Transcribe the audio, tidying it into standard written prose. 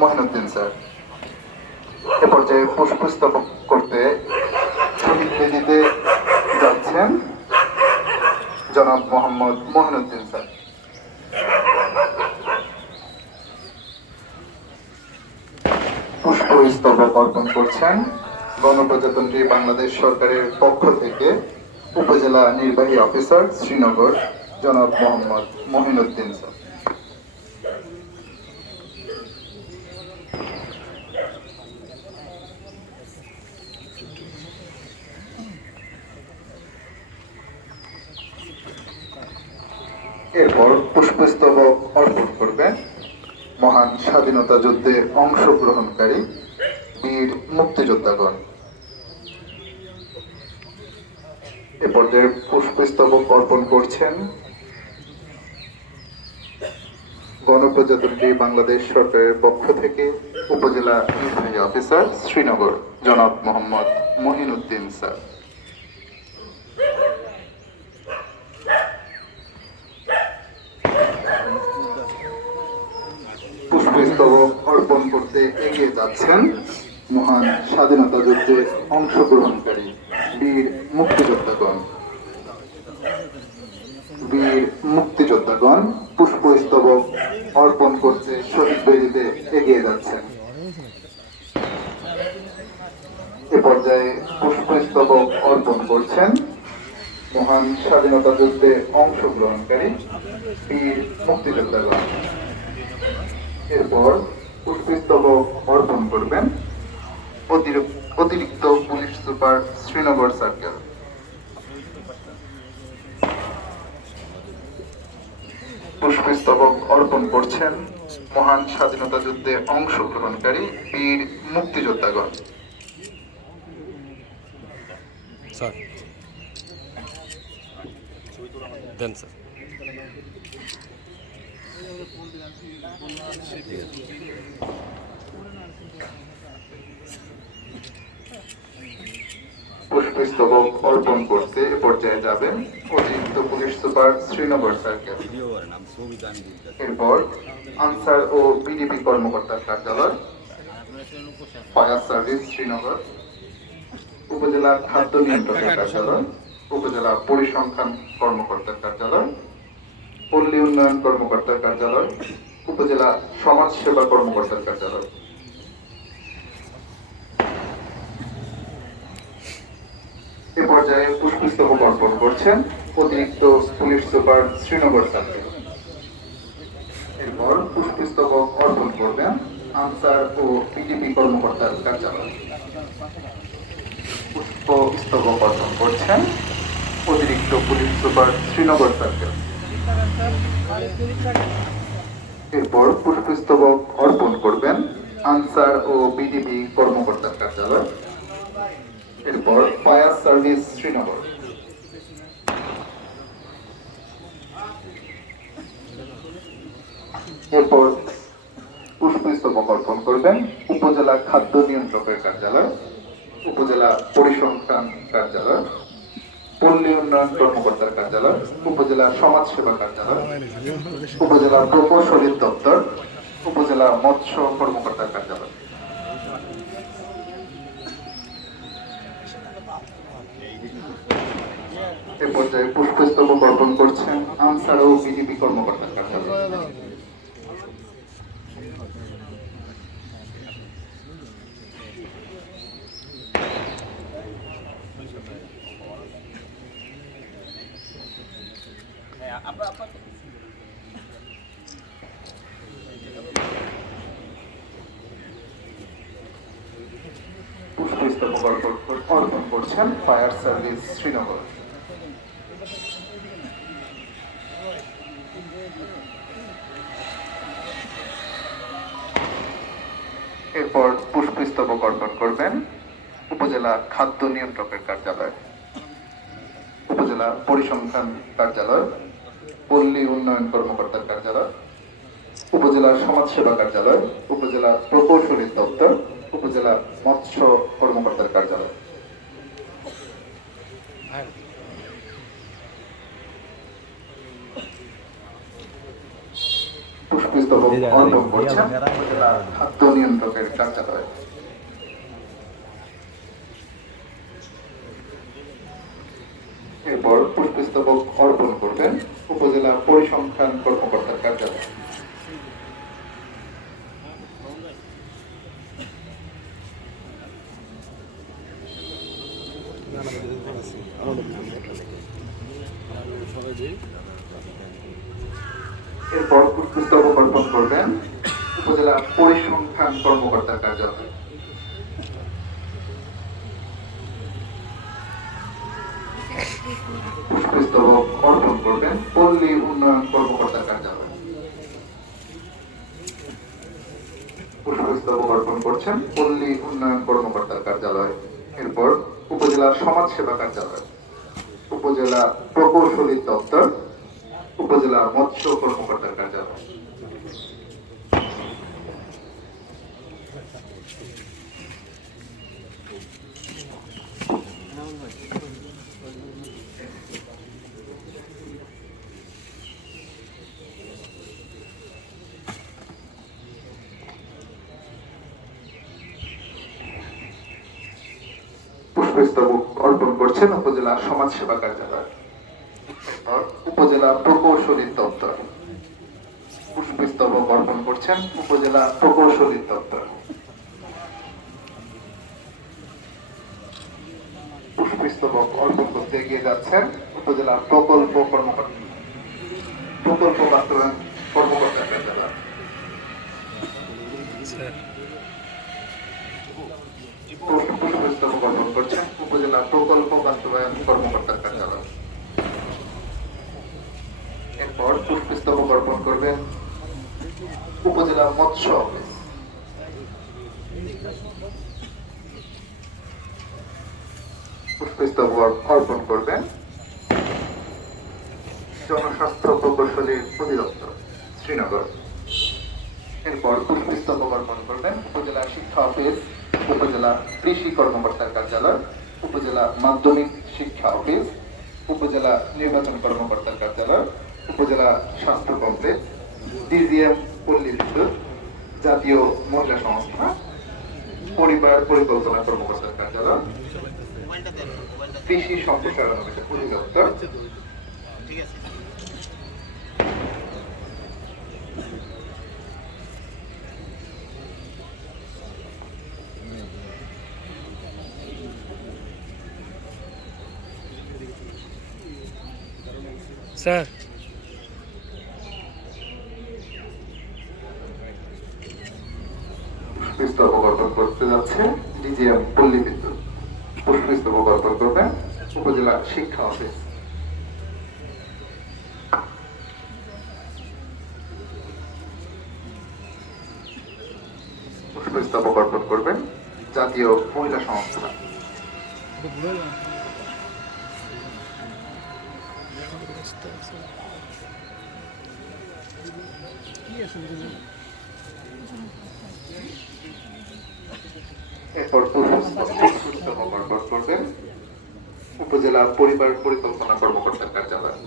Mohinuddin sir. এ পর্যায়ে পুষ্পস্তবক করতে শহীদ বেদিতে যাচ্ছেন জনাব মোহাম্মদ মহিনুদ্দিন স্যার। পুষ্পস্তবক অর্পণ করছেন গণপ্রজাতন্ত্রী বাংলাদেশ সরকারের পক্ষ থেকে উপজেলা নির্বাহী অফিসার শ্রীনগর জনাব মোহাম্মদ মহিনুদ্দিন স্যার। এরপর পুষ্পস্তবক অর্পণ করবেন মহান স্বাধীনতা যুদ্ধে অংশগ্রহণকারী বীর মুক্তিযোদ্ধাগণ। এ পর্যায়ে পুষ্পস্তবক অর্পণ করছেন গণপ্রজাতন্ত্রী বাংলাদেশ সরকারের পক্ষ থেকে উপজেলা নির্বাহী অফিসার শ্রীনগর জনাব মোহাম্মদ মহিনুদ্দিন স্যার। পুষ্পস্তবক অর্পণ করতে এগিয়ে যাচ্ছেন মহান স্বাধীনতা যুদ্ধে অংশগ্রহণকারী বীর মুক্তিযোদ্ধাগণ। বীর মুক্তিযোদ্ধাগণ পুষ্পস্তবক অর্পণ করতে শহীদ বেদিতে এগিয়ে যাচ্ছেন। এ পর্যায়ে পুষ্পস্তবক অর্পণ করছেন মহান স্বাধীনতা যুদ্ধে অংশগ্রহণকারী বীর মুক্তিযোদ্ধাগণ। এরপর পুষ্পস্তবক অর্পণ করবেন অতিরিক্ত পুলিশ সুপার শ্রীনগর সার্কেল। পুষ্পস্তবক অর্পণ করছেন মহান স্বাধীনতা যুদ্ধে অংশগ্রহণকারী বীর মুক্তিযোদ্ধাগণ। স্যার দেন স্যার। পুষ্পস্তবক অর্পণ করতে এ পর্যায়ে যাবেন অতিরিক্ত পুলিশ সুপার শ্রীনগর সার্কেল। এরপর আনসার ও বিডিপি কর্মকর্তার কার্যালয়, ফায়ার সার্ভিস শ্রীনগর, উপজেলা খাদ্য নিয়ন্ত্রকের কার্যালয়, উপজেলা পরিসংখ্যান কর্মকর্তার কার্যালয়, পল্লী উন্নয়ন কর্মকর্তার কার্যালয়, উপজেলা সমাজ সেবা কর্মকর্তার কার্যালয়। এ পর্যায়ে পুষ্পস্তবক অর্পণ করছেন অতিরিক্ত পুলিশ সুপার শ্রীনগর সার্কেল। এরপর পুষ্পস্তবক অর্পণ করবেন আনসার ও বিডিপি কর্মকর্তার কার্যালয়। পুষ্পস্তবক অর্পণ করছেন অতিরিক্ত পুলিশ সুপার শ্রীনগর সার্কেল। এরপর পুষ্পস্তবক অর্পণ করবেন আনসার ও বিডিপি কর্মকর্তার কার্যালয়। এরপর ফায়ার সার্ভিস শ্রীনগর। এরপর পুষ্পস্তবক অর্পণ করবেন উপজেলা খাদ্য নিয়ন্ত্রকের কার্যালয়, উপজেলা পরিসংখ্যান কার্যালয়, পল্লী উন্নয়ন কর্মকর্তার কার্যালয়, উপজেলা সমাজ সেবা কার্যালয়, উপজেলা প্রকৌশলী দপ্তর, উপজেলা মৎস্য কর্মকর্তার কার্যালয়। এ পর্যায়ে পুষ্পস্তবক অর্পণ করছেন আনসার ও বিডিপি কর্মকর্তার কার্যালয়। পুষ্পস্তবক অর্পণ করছেন ফায়ার সার্ভিস শ্রীনগর। এরপর পুষ্পস্তবক অর্পণ করবেন উপজেলা খাদ্য নিয়ন্ত্রকের কার্যালয়, উপজেলা পরিসংখ্যান কার্যালয়, পল্লী উন্নয়ন কর্মকর্তার কার্যালয়, উপজেলা সমাজ সেবা কার্যালয়, উপজেলা প্রকৌশলী দপ্তর, উপজেলা মৎস্য কর্মকর্তার কার্যালয়। পুষ্পস্তবক পুষ্পস্তবক অর্পণ করছেন উপজেলা খাদ্য নিয়ন্ত্রকের কার্যালয়। এরপর পুষ্পস্তবক অর্পণ করবেন উপজেলা পরিসংখ্যান কর্মকর্তার কার্যালয়। এরপর পুষ্পস্তবক অর্পণ করবেন উপজেলা পরিসংখ্যান কর্মকর্তার কার্যালয়। পুষ্পস্তবক অর্পণ করবেন পল্লী উন্নয়ন কর্মকর্তার কার্যালয়। পুষ্পস্তবক অর্পণ করছেন পল্লী উন্নয়ন কর্মকর্তার কার্যালয়। এরপর উপজেলা সমাজ সেবা কার্যালয়, উপজেলা প্রকৌশলী দপ্তর, উপজেলা মৎস্য কর্মকর্তার কার্যালয়। পুষ্পস্তবক অর্পণ করছেন উপজেলা সমাজ সেবা কার্যালয়, উপজেলা প্রকৌশলী দপ্তর। পুষ্পস্তবক অর্পণ করছেন উপজেলা প্রকৌশলী দপ্তর। পুষ্পস্তবক অর্পণ করতে এগিয়ে যাচ্ছেন উপজেলা প্রকল্প কর্মকর্তা, প্রকল্প বাস্তবায়ন কর্মকর্তার কার্যালয়। পুষ্পস্তবক অর্পণ করছেন উপজেলা প্রকল্প বাস্তবায়ন কর্মকর্তার কার্যালয়। এরপর পুষ্পস্তবক অর্পণ করবেন উপজেলা মৎস্য অফিস। পুষ্পস্তবক অর্পণ করবেন জনস্বাস্থ্য প্রকৌশলীর অধিদপ্তর, শ্রীনগর। এরপর পুষ্পস্তবক অর্পণ করবেন উপজেলা শিক্ষা অফিস, উপজেলা কৃষি কর্মকর্তার কার্যালয়, উপজেলা মাধ্যমিক শিক্ষা অফিস, উপজেলা নির্বাচন কর্মকর্তার কার্যালয়, উপজেলা স্বাস্থ্য কমপ্লেক্স, ডিজিএম পল্লী বিদ্যুৎ, জাতীয় মহিলা সংস্থা, পরিবার পরিকল্পনা কর্মকর্তার কার্যালয়, কৃষি সম্প্রসারণ অধিদপ্তর। স্যার পুষ্পস্তবক অর্পণ করতে যাচ্ছে ডিজিএম পল্লী বিদ্যুৎ। পুষ্পস্তবক অর্পণ করবেন উপজেলা শিক্ষা অফিস। পুষ্পস্তবক অর্পণ করবেন জাতীয় মহিলা সংস্থা। এরপর পুষ্পস্তবক অর্পণ করবেন উপজেলা পরিবার পরিকল্পনা কর্মকর্তার কার্যালয়।